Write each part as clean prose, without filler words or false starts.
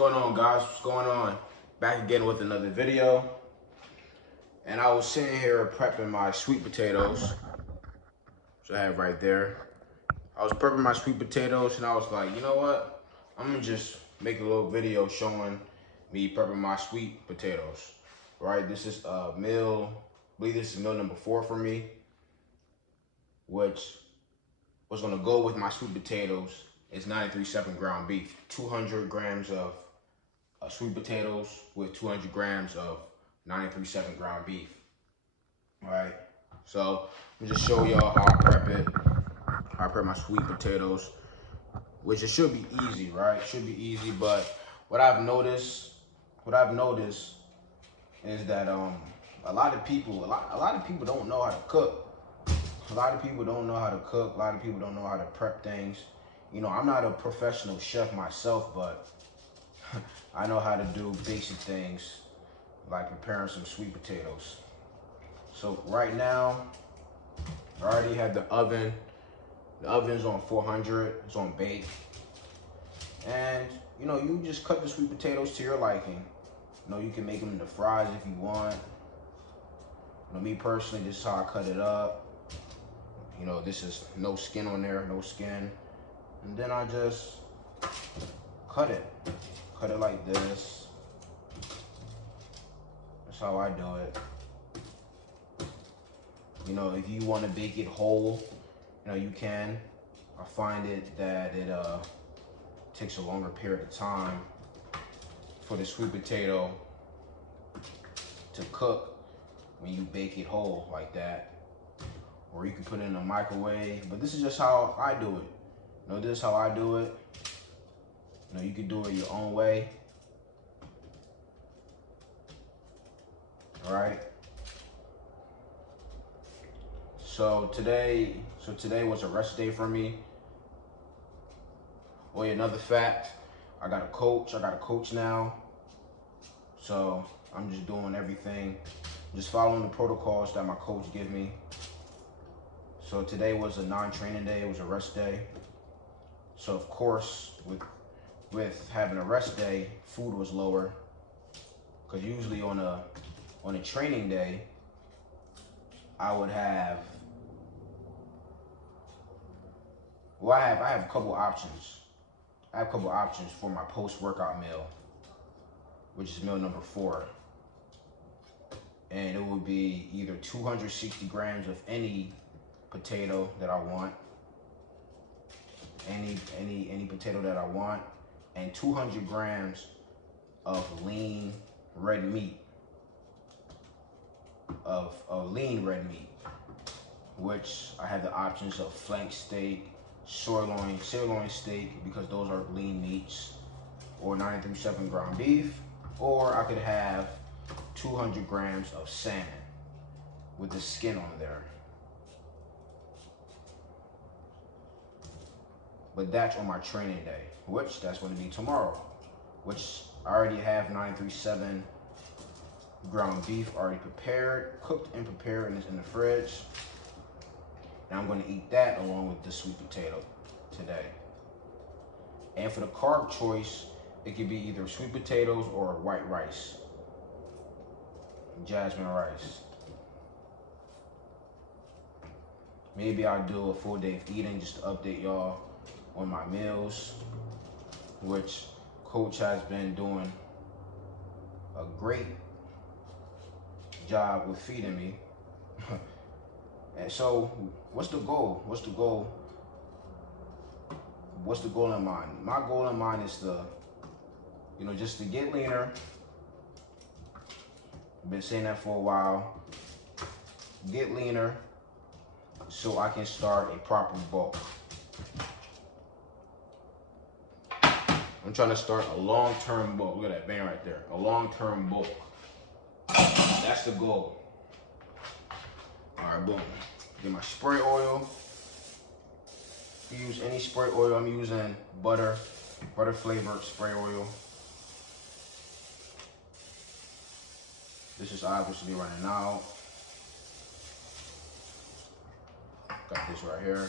going on, guys? What's going on? Back again with another video. And I was sitting here prepping my sweet potatoes, which I have right there. I was prepping my sweet potatoes and I was like, you know what? I'm gonna just make a little video showing me prepping my sweet potatoes. Right, this is meal, I believe this is meal number 4 for me, which was gonna go with my sweet potatoes. It's 93.7 ground beef, 200 grams of sweet potatoes with 200 grams of 93.7 ground beef. All right, so I'm just show y'all how I prep it, how I prep my sweet potatoes, which it should be easy, right? It should be easy, but what I've noticed is that a lot of people don't know how to cook. A lot of people don't know how to cook. A lot of people don't know how to prep things. You know, I'm not a professional chef myself, but I know how to do basic things like preparing some sweet potatoes. So right now, I already have the oven. The oven's on 400, it's on bake. And you know, you just cut the sweet potatoes to your liking. You know, you can make them into fries if you want. You know, me personally, this is how I cut it up. You know, this is no skin on there, no skin. And then I just cut it like this. That's how I do it. You know, if you want to bake it whole, you know, you can. I find it that it takes a longer period of time for the sweet potato to cook when you bake it whole like that. Or you can put it in a microwave, but this is just how I do it. You know, this is how I do it. You know, you can do it your own way. All right. So today was a rest day for me. Oh yeah, another fact, I got a coach now. So I'm just doing everything, just following the protocols that my coach give me. So today was a non-training day, it was a rest day. So of course, with having a rest day, food was lower. Cause usually on a training day, I would have, well, I have a couple options. I have a couple options for my post-workout meal, which is meal number 4. And it would be either 260 grams of any potato that I want, any potato that I want, and 200 grams of lean red meat, of lean red meat, which I have the options of flank steak, sirloin steak, because those are lean meats, or 93.7 ground beef, or I could have 200 grams of salmon with the skin on there. But that's on my training day, which that's going to be tomorrow, which I already have 93.7 ground beef already prepared, cooked and prepared, and it's in the fridge. And I'm going to eat that along with the sweet potato today. And for the carb choice, it could be either sweet potatoes or white rice, jasmine rice. Maybe I'll do a full day of eating just to update y'all on my meals, which coach has been doing a great job with feeding me. And so what's the goal? What's the goal in mind? My goal in mind is to, you know, just to get leaner. I've been saying that for a while. Get leaner so I can start a proper bulk. I'm trying to start a long-term bulk. Look at that band right there. A long-term bulk. That's the goal. All right, boom. Get my spray oil. Use any spray oil. I'm using butter flavored spray oil. This is obviously running out. Got this right here.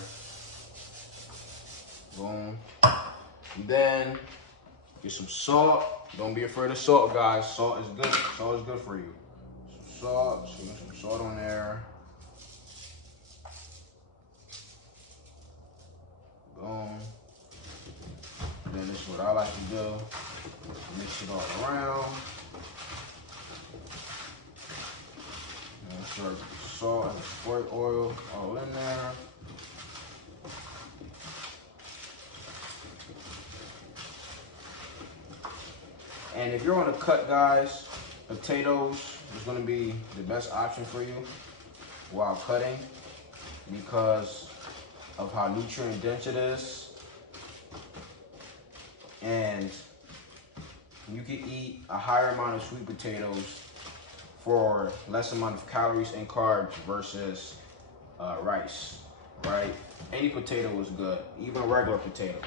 Boom. And then Get some salt. Don't be afraid of salt, guys. Salt is good. Salt is good for you. Some salt. So get some salt on there. Boom. Then this is what I like to do. Mix it all around. And start the salt and the sport oil all in there. And if you're on a cut, guys, potatoes is going to be the best option for you while cutting because of how nutrient dense it is. And you can eat a higher amount of sweet potatoes for less amount of calories and carbs versus rice, right? Any potato is good, even regular potatoes.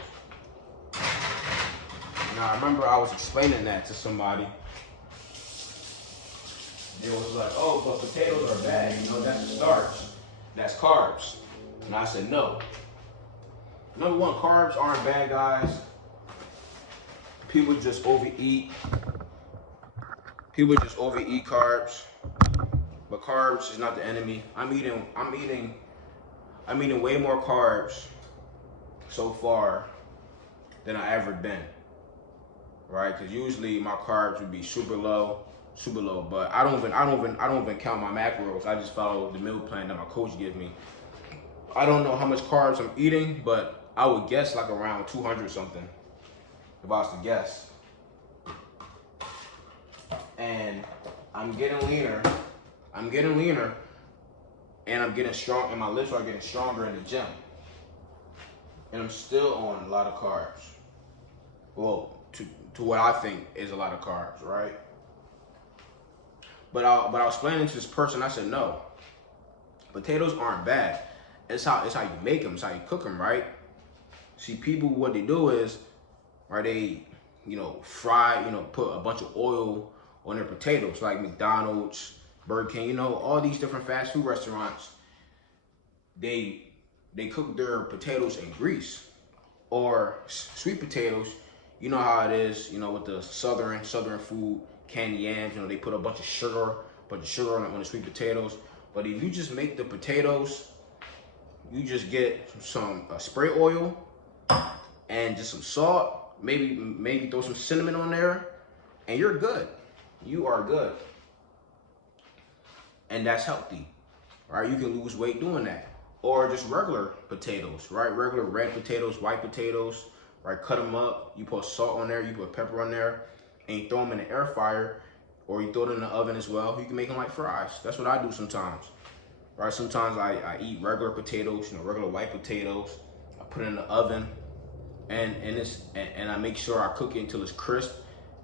Now, I remember I was explaining that to somebody. It was like, oh, but potatoes are bad. You know, that's starch. That's carbs. And I said, no. Number one, carbs aren't bad, guys. People just overeat. People just overeat carbs. But carbs is not the enemy. I'm eating way more carbs so far than I ever been. Right? Because usually my carbs would be super low. But I don't even count my macros. I just follow the meal plan that my coach gives me. I don't know how much carbs I'm eating, but I would guess like around 200 something, if I was to guess. And I'm getting leaner, and I'm getting strong, and my lips are getting stronger in the gym. And I'm still on a lot of carbs. Well, to what I think is a lot of carbs, right? But I was explaining to this person, I said, no, potatoes aren't bad. It's how you make them, it's how you cook them, right? See, people, what they do is, right, they, fry, put a bunch of oil on their potatoes, like McDonald's, Burger King, all these different fast food restaurants. They cook their potatoes in grease. Or sweet potatoes, you know how it is, with the southern food, candy yams, they put a bunch of sugar on the sweet potatoes. But if you just make the potatoes, you just get some spray oil and just some salt, maybe throw some cinnamon on there, and you're good. You are good. And that's healthy, right? You can lose weight doing that. Or just regular potatoes, right? Regular red potatoes, white potatoes, right? Cut them up. You put salt on there, you put pepper on there, and you throw them in the air fryer, or you throw it in the oven as well. You can make them like fries. That's what I do sometimes, right? Sometimes I eat regular potatoes, regular white potatoes. I put it in the oven, and I make sure I cook it until it's crisp,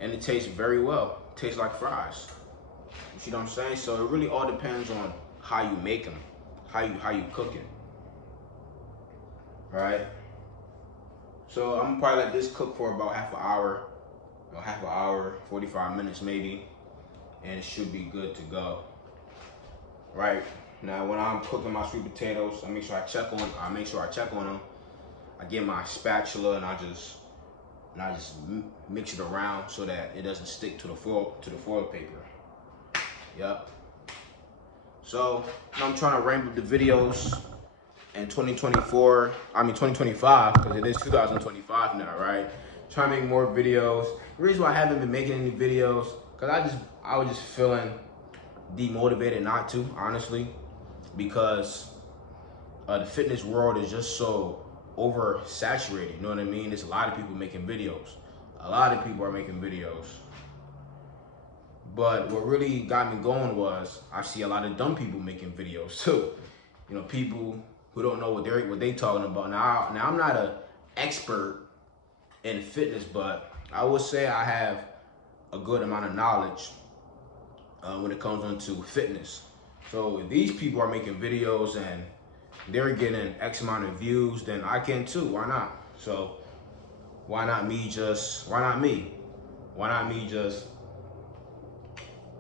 and it tastes very well. It tastes like fries. You see what I'm saying? So it really all depends on how you make them, how you cook it, right? So I'm gonna probably let this cook for about half an hour, 45 minutes maybe, and it should be good to go. Right? Now when I'm cooking my sweet potatoes, I make sure I check on them. I get my spatula and I just mix it around so that it doesn't stick to the foil paper. Yep. So I'm trying to ramp up the videos in 2025, because it is 2025 now, right? Trying to make more videos. The reason why I haven't been making any videos, because I was just feeling demotivated not to, honestly, because the fitness world is just so oversaturated, you know what I mean? There's a lot of people making videos. A lot of people are making videos. But what really got me going was I see a lot of dumb people making videos too. People who don't know what they talking about. Now I'm not an expert in fitness, but I would say I have a good amount of knowledge when it comes into fitness. So if these people are making videos and they're getting X amount of views, then I can too. Why not? So why not me just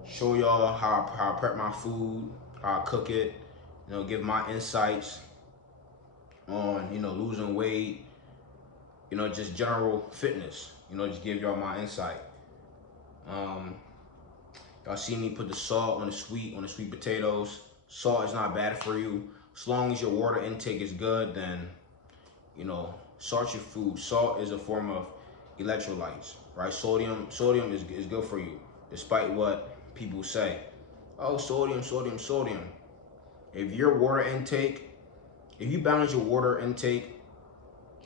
show y'all how I prep my food, how I cook it, give my insights on, losing weight, you know, just general fitness. You know, just give y'all my insight. Y'all see me put the salt on the sweet potatoes. Salt is not bad for you. As long as your water intake is good, then, you know, salt your food. Salt is a form of electrolytes, right? Sodium is good for you, despite what people say. Oh, sodium. If your water intake, if you balance your water intake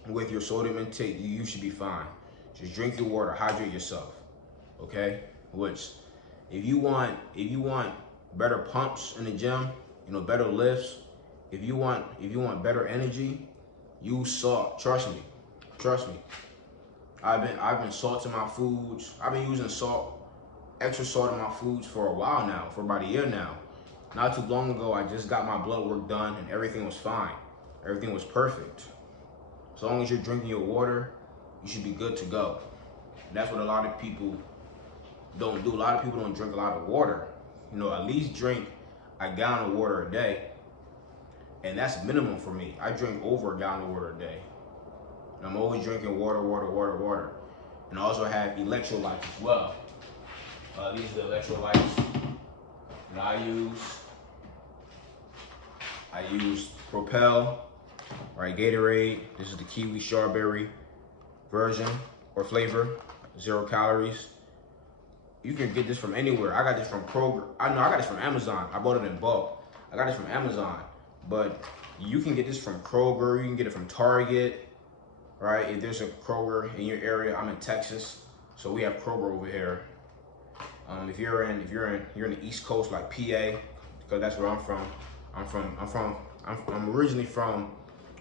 with your sodium intake, you should be fine. Just drink the water, hydrate yourself, okay? Which, if you want better pumps in the gym, you know, better lifts, if you want better energy, use salt. Trust me. I've been salting my foods. I've been using extra salt in my foods for a while now, for about a year now. Not too long ago, I just got my blood work done and everything was fine. Everything was perfect. As long as you're drinking your water, you should be good to go. And that's what a lot of people don't do. A lot of people don't drink a lot of water. You know, at least drink a gallon of water a day. And that's minimum for me. I drink over a gallon of water a day. And I'm always drinking water. And I also have electrolytes as well. These are the electrolytes that I use. I use Propel, right? Gatorade. This is the kiwi strawberry version or flavor, 0 calories. You can get this from anywhere. I got this from Kroger. I got this from Amazon. I bought it in bulk. I got this from Amazon, but you can get this from Kroger. You can get it from Target, right? If there's a Kroger in your area, I'm in Texas, so we have Kroger over here. If you're in the East Coast, like PA, because that's where I'm from. I'm originally from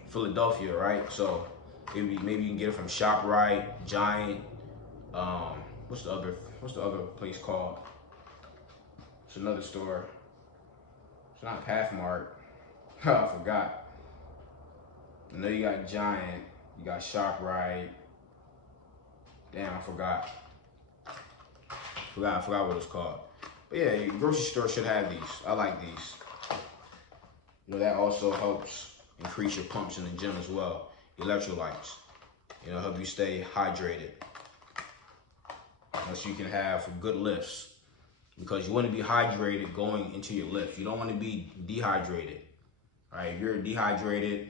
Philadelphia, right? So maybe you can get it from ShopRite, Giant. What's the other place called? It's another store. It's not Pathmart. I forgot. I know you got Giant, you got ShopRite. Damn, I forgot what it's called. But yeah, your grocery store should have these. I like these. You know, that also helps increase your pumps in the gym as well. Electrolytes. You know, help you stay hydrated. So you can have good lifts. Because you want to be hydrated going into your lift. You don't want to be dehydrated. Right? If you're dehydrated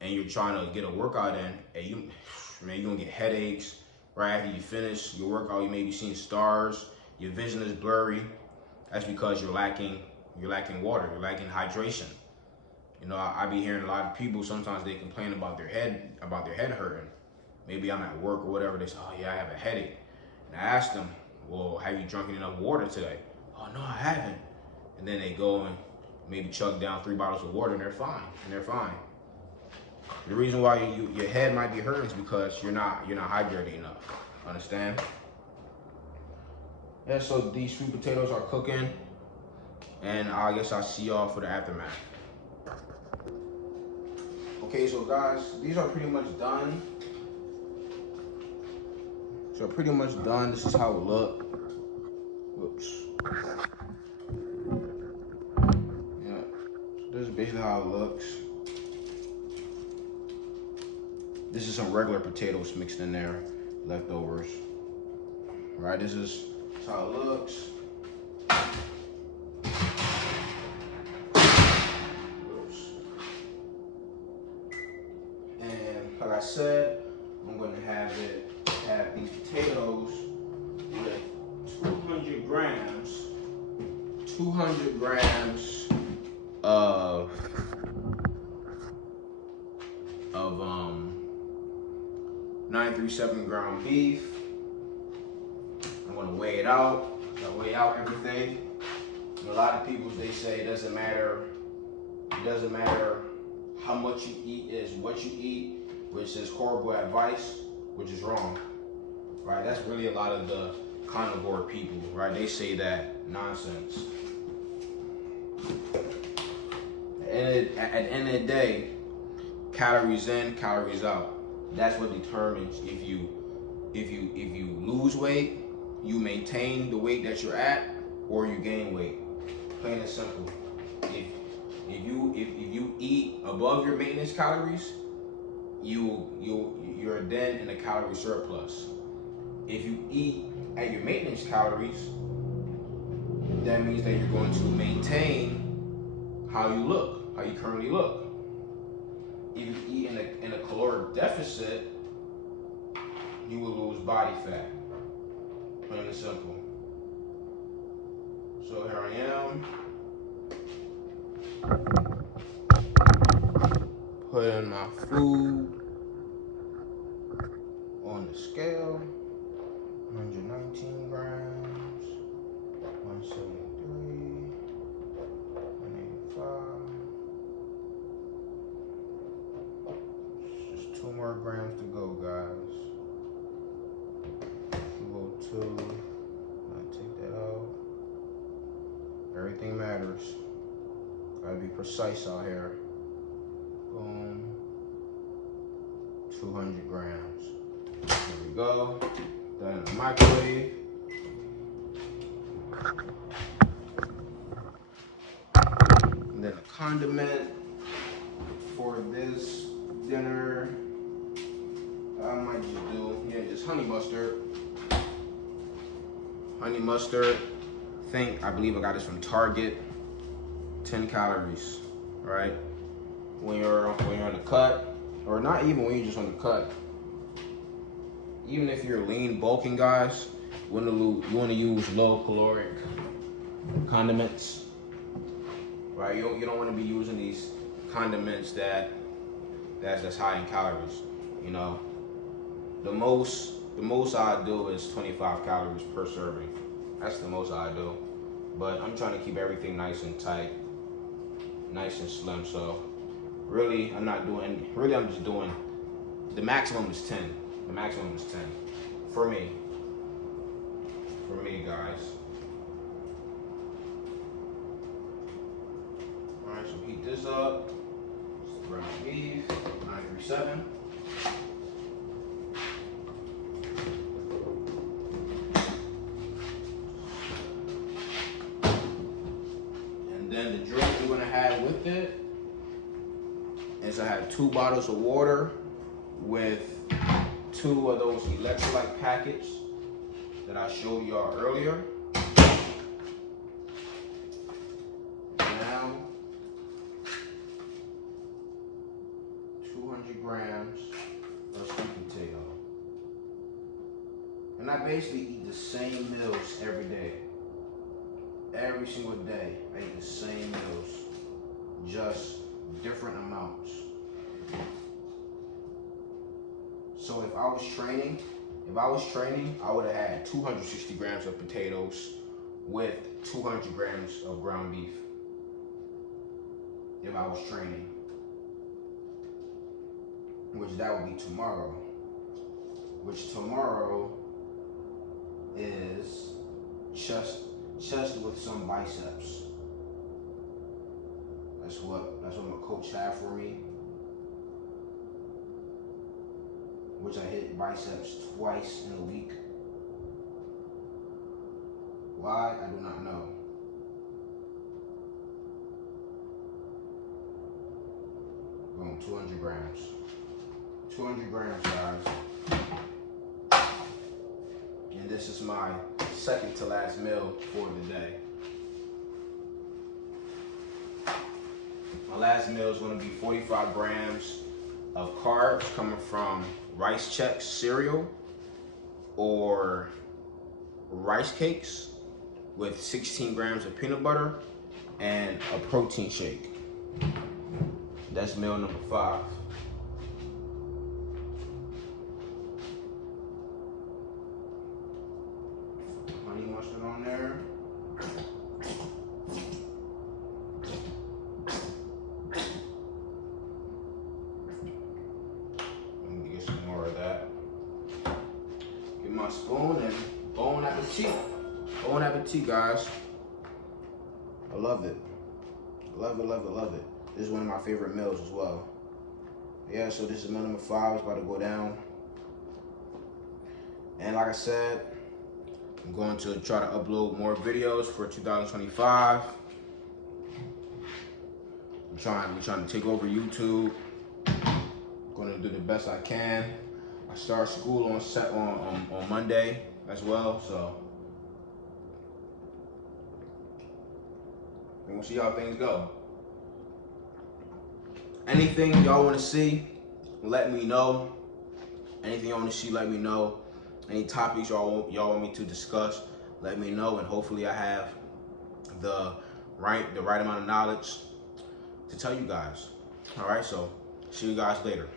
and you're trying to get a workout in, and you're gonna get headaches. Right after you finish your workout, you may be seeing stars. Your vision is blurry. That's because you're lacking water. You're lacking hydration. You know, I be hearing a lot of people. Sometimes they complain about their head hurting. Maybe I'm at work or whatever. They say, "Oh yeah, I have a headache." And I ask them, "Well, have you drunk enough water today?" "Oh no, I haven't." And then they go and maybe chug down 3 bottles of water, and they're fine. The reason why your head might be hurting is because you're not hydrated enough. Understand? Yeah, so these sweet potatoes are cooking, and I guess I'll see y'all for the aftermath. Okay, so guys, these are pretty much done. This is how it look. Whoops. Yeah, this is basically how it looks. This is some regular potatoes mixed in there, leftovers. Right, this is how it looks. Oops. And like I said, I'm going to have these potatoes with 200 grams of 937 ground beef. I'm gonna weigh it out. I weigh out everything. And a lot of people, they say it doesn't matter how much you eat, is what you eat, which is horrible advice, which is wrong. Right? That's really a lot of the carnivore people, right? They say that nonsense. And at the end of the day, calories in, calories out. That's what determines if you lose weight, you maintain the weight that you're at, or you gain weight. Plain and simple. If you eat above your maintenance calories, you're then in a calorie surplus. If you eat at your maintenance calories, that means that you're going to maintain how you look, how you currently look. If you eat in a caloric deficit, you will lose body fat. Plain and simple. So here I am, putting my food on the scale. 119 grams, 173, 185. Just 2 more grams to go, guys. 202. I'll take that out. Everything matters. Gotta be precise out here. Boom. 200 grams. There we go. That in the microwave. And then a condiment for this dinner. I might just do, just honey mustard. Honey mustard. I believe I got this from Target. 10 calories, right? When you're on the cut, or not even when you're just on the cut. Even if you're lean bulking, guys, you want to use low caloric condiments, right? You don't want to be using these condiments that's high in calories. You know, the most I do is 25 calories per serving. That's the most I do. But I'm trying to keep everything nice and tight, nice and slim. So really, I'm just doing, the maximum is 10. The maximum is 10 for me. For me, guys. All right, so heat this up. Ground beef, 937. And then the drink we're gonna have with it is I have 2 bottles of water with 2 of those electrolyte packets that I showed y'all earlier. Now, 200 grams of sweet potato. And I basically eat the same meals every day. Every single day, I eat the same meals, just different amounts. So if I was training, I would have had 260 grams of potatoes with 200 grams of ground beef. If I was training, which that would be tomorrow. Which tomorrow is chest with some biceps. That's what my coach had for me. Which I hit biceps twice in a week. Why? I do not know. Boom, 200 grams. 200 grams, guys. And this is my second to last meal for the day. My last meal is going to be 45 grams of carbs coming from Rice Chex cereal or rice cakes with 16 grams of peanut butter and a protein shake. That's meal number 5. Honey mustard on there. My spoon and bon appetit. Bon appetit, guys. I love it. Love it, love it, love it. This is one of my favorite meals as well. Yeah, so this is meal number 5. It's about to go down. And like I said, I'm going to try to upload more videos for 2025. We're trying to take over YouTube. I'm going to do the best I can. I start school on Monday as well, so we'll see how things go. Anything y'all want to see, let me know. Anything y'all want to see, let me know. Any topics y'all want me to discuss, let me know, and hopefully I have the right amount of knowledge to tell you guys. All right, so see you guys later.